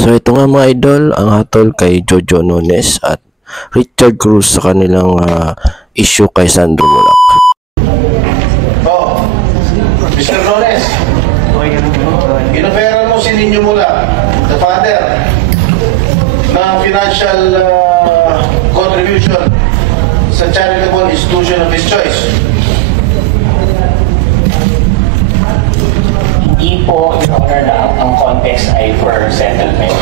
So ito nga mga idol, ang hatol kay Jojo Nunes at Richard Cruz sa kanilang issue kay Sandro Mulak. Oh, Mr. Nunes, inoferan mo si Nino Mulak, the father, ng financial contribution sa charitable institution of his choice. Hindi po, Your Honor, na ang context ay for settlement.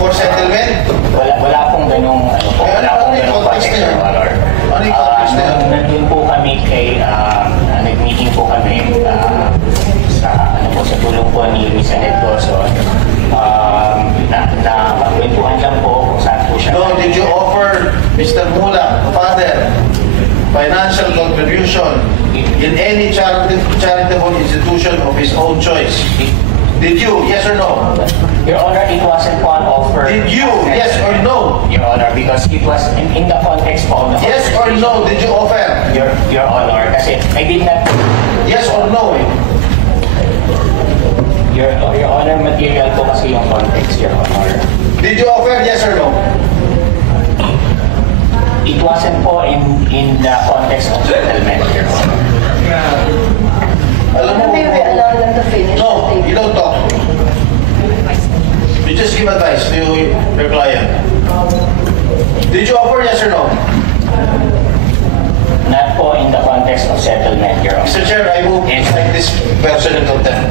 For settlement? Wala pong ganung, wala pong ganung context, Your Honor. Ano yung context na yun? Nandun po kami kay, nag-meeting po kami sa tulong po ni Senator Dawson. Magkwentuhan lang po kung saan po siya. No, did you offer Mr. Mulak, father, financial contribution in any charitable institution of his own choice? Did you? Yes or no? Your Honor, it wasn't one offer. Did you? Yes or no? Your Honor, because it was in the context of the... Yes or no? Did you offer? Your Honor, kasi I did not... Yes or no? Your Honor, material po kasi yung context, Your Honor. Did you offer? Yes or no? It wasn't po in the context of settlement, Your Honor. Alam mo, May we allow them to finish? no, you don't talk. You just give advice to your client. Did you offer? Yes or no? Not po in the context of settlement, Your Honor. Mr. Chair, I will strike this person in contempt.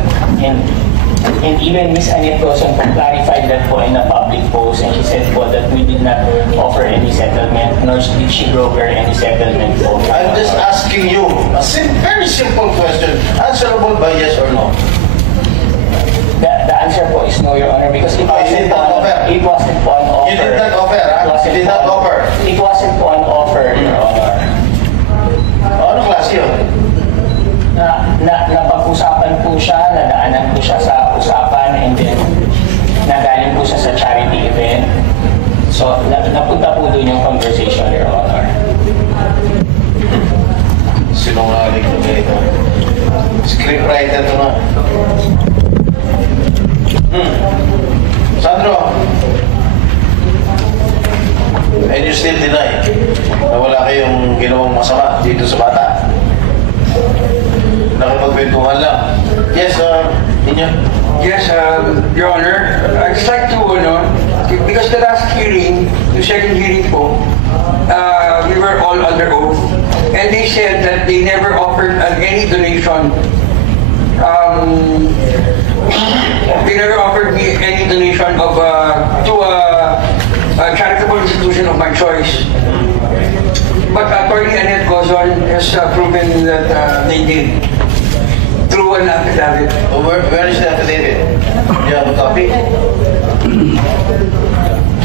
And even Ms. Annette Dawson clarified that po in a public post, and she said po that we did not offer any settlement, nor did she broker any settlement po. I'm just asking you a very simple question, answerable by yes or no. The answer po is no, Your Honor, because it did wasn't not offer. It wasn't po an offer. You did not offer, huh? You did not offer. It wasn't po an offer, Your Honor. Ano klase yun? Napag-usapan po siya, nadaanan po siya sa usapan, and then nagaling po siya sa charity event. So, napunta po doon yung conversation, Your Honor. Sinungaling ko dito. Scriptwriter to na. Sandro, and you still deny na wala kayong ginawang masama dito sa bata? Nakipagkwentuhan lang. Yes, Ninyo? Yes, Your Honor. I'd just like to, because the last hearing, the second hearing po, we were all under oath, and they said that they never offered any donation. They never offered me any donation of to a charitable institution of my choice. But Attorney Annette Dawson has proven that they did. Through an affidavit. Where is the affidavit? You have a copy?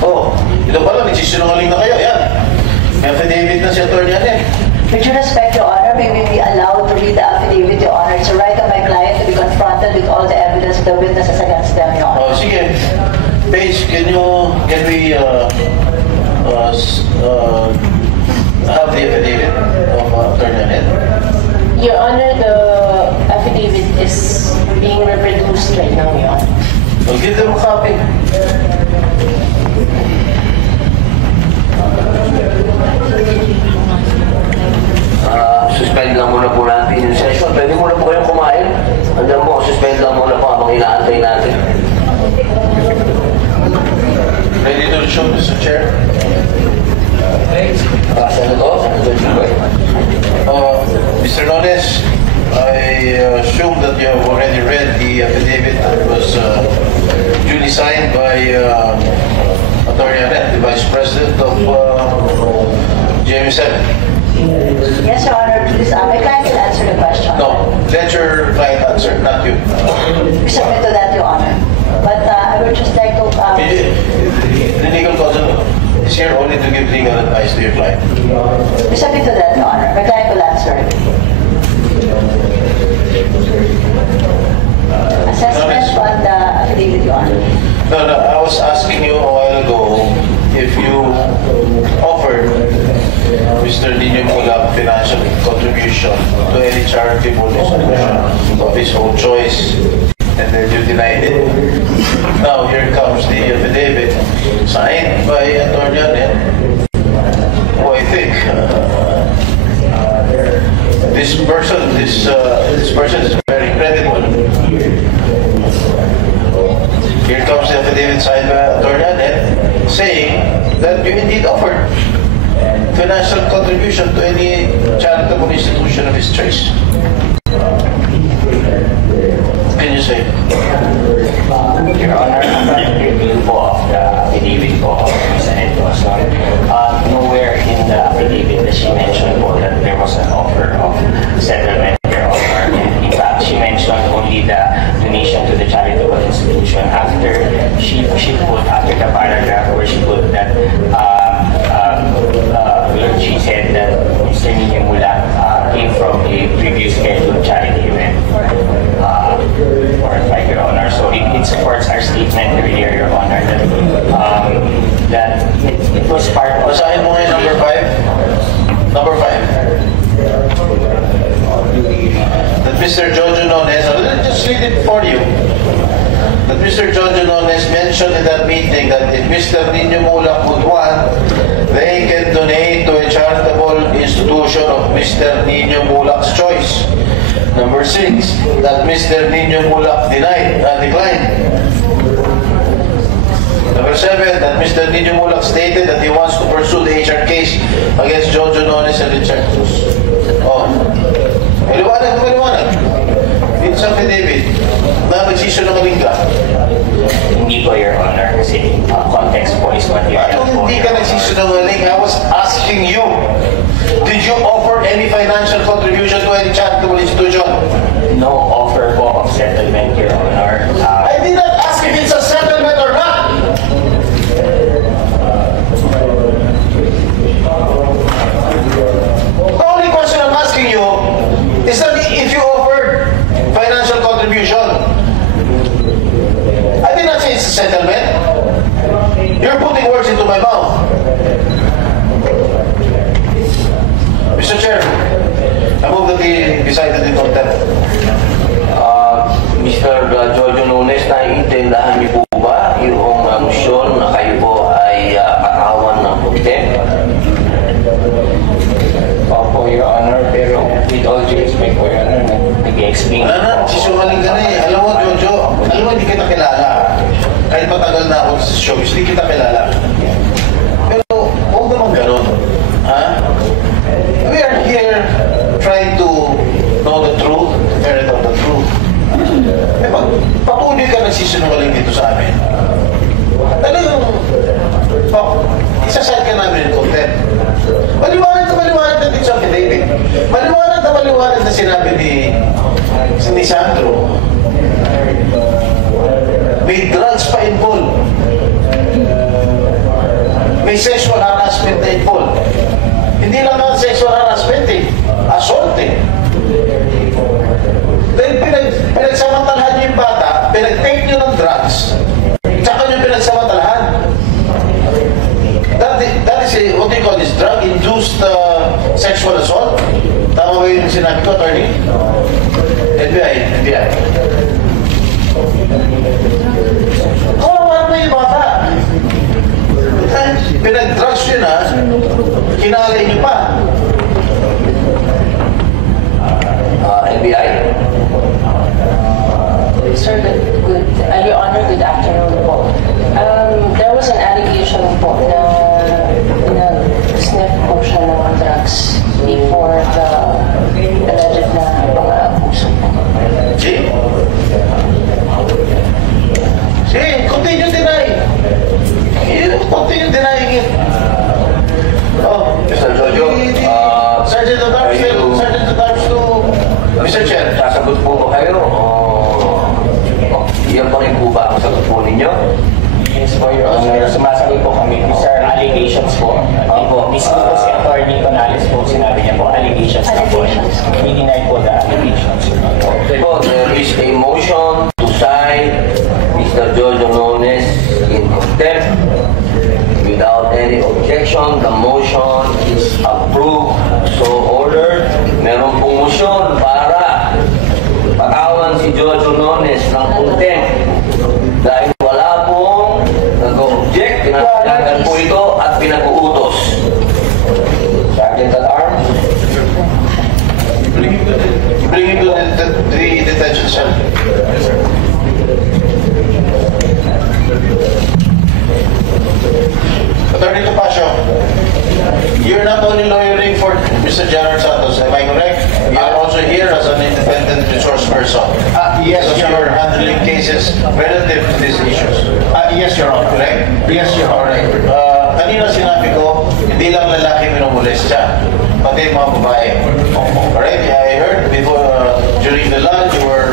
Oh, ito pala, nagsisinungaling na kayo. Yan. May affidavit na si Atty. Annette. With due respect, Your Honor, may we be allowed to read the affidavit, Your Honor? It's a right of my client to be confronted with all the evidence of the witnesses against them, Your Honor. Oh, sige. Paige, can we have the affidavit of Atty. Annette? Your Honor, the affidavit is being reproduced right now, Your Honor. Well, give them a copy. Suspend lang muna po natin yung session. Pwede muna po kayong kumain. Andiyan po, suspend lang muna po habang inaantay natin. Ready to show, Mr. Chair? Senator Jinggoy. Mr. Nunes, I assume that you have already read the affidavit that was duly signed by Atty. Annette, the Vice President of GMA7. Yes, Your Honor, please, my client will answer the question. No, let your client answer, not you. We submit to that, Your Honor. But I would just like to... The legal counsel is here only to give legal advice to your client. we submit to that, Your Honor. My client will answer. Assessment on the affidavit, Your Honor. No, I was asking you a while ago if you offered Mr. Nino Mulak financial contribution to any charitable institution of his own choice, and then you denied it. Now here comes the affidavit signed by Attorney Anet, who I think this person is very credible. Here comes the affidavit signed by Attorney Anet saying that you indeed offered financial contribution to any charitable institution of his choice. Can you say? Your Honor, upon review po of the affidavit po of Ms. Annette Gozon, nowhere in the affidavit that she mentioned po that there was an offer of settlement, Your Honor. And in fact, she mentioned only the donation to the charitable institution after she put after the paragraph where she put that she said that Mr. Nino Mula came from a previous scheduled charity event by Your Honor. So it supports our statement earlier, Your Honor, that it was part of... Basahin mo ngayon number 5. Number 5. That Mr. Jojo Nones, I'll just read it for you. That Mr. Jojo Nones mentioned in that meeting that if Mr. Nino Mula would want, they can donate to a charitable institution of Mr. Nino Mulak's choice. Number 6, that Mr. Nino Mulak declined. Number 7, that Mr. Nino Mulak stated that he wants to pursue the HR case against Jojo Nones and Richard Cruz. Oh. Maliwanag. It's affidavit. Na nagsisinungaling ka. Hindi po, Your Honor, kasi context po is what you have po. Hindi ka nagsisinungaling. I was asking you, did you offer any financial contribution to any charitable institution? No offer po of settlement, Your Honor. I did not ask if it's a settlement or not. The only question I'm asking you is that if you offered financial contribution. I did not say it's a settlement. You're putting words into my mouth. Mr. Chair, I move that he decided in contempt. Mr. Jojo Nunes, naiintindahan niyo po ba yung motion na kayo po ay patawan ng contempt? Opo, Your Honor, pero with all due respect po, Your Honor, nag-explain Ano, sisumaling ka na eh. Alam mo, Jojo, alam mo, hindi kita kilala. Kahit matagal na ako sa showbiz, hindi kita kilala. Pero, huwag naman ganun. Ha? We are here trying to know the truth, ferret out the truth. Eh, patuloy ka nagsisinungaling dito sa amin. Talagang, isasad ka namin in contempt. Maliwanag na dito sa affidavit. Maliwanag na sinabi ni Sandro. May drugs pa involved. May sexual harassment na involved. Hindi lang ang sexual harassment eh. Assault eh. Dahil pinagsamantalahan niyo yung bata, pinag-take niyo ng drugs, tsaka niyo pinagsamantalahan. That is a, what do you call this, drug-induced sexual assault? Tama ba yung sinabi ko, attorney? FBI. Kawawa na yung bata. Pinag-drugs yun ha, kinalay niyo pa. NBI? Sir, Your Honor, good afternoon po. There was an allegation po na sniff po siya ng drugs before the alleged na mga abuso po. See, continue denying. Continue denying it. Oh, Mr. Jojo, Sergeant of Arms to Mr. Chair. sasagot po ba kayo? Iyan pa rin po ba ang sagot po ninyo? Yes po, Your Honor. Sumasagot po kami. These are allegations po. Mismo po si Attorney Canales po, sinabi niya po, allegations na po. We deny po the allegations. Po, there is a motion to cite Mr. Jojo Nunes in contempt. Without any objection, the motion is approved. So ordered. Meron pong motion para patawan si Jojo Nunes ng contempt dahil wala pong nag-object Pinag po ito at pinag-uutos. Sergeant at Arms. Bring him to the detention cell. Attorney Topacio, you're not only lawyering for Mr. Gerard Santos, am I correct? You are also here as an independent resource person. Yes, because Your you're Honor. handling cases relative to these issues. Yes, Your Honor. Correct? Yes, Your Honor. Alright. Kanina sinabi ko, hindi lang lalaki minumulestya, pati mga babae. Alright, I heard before, during the lunch, you were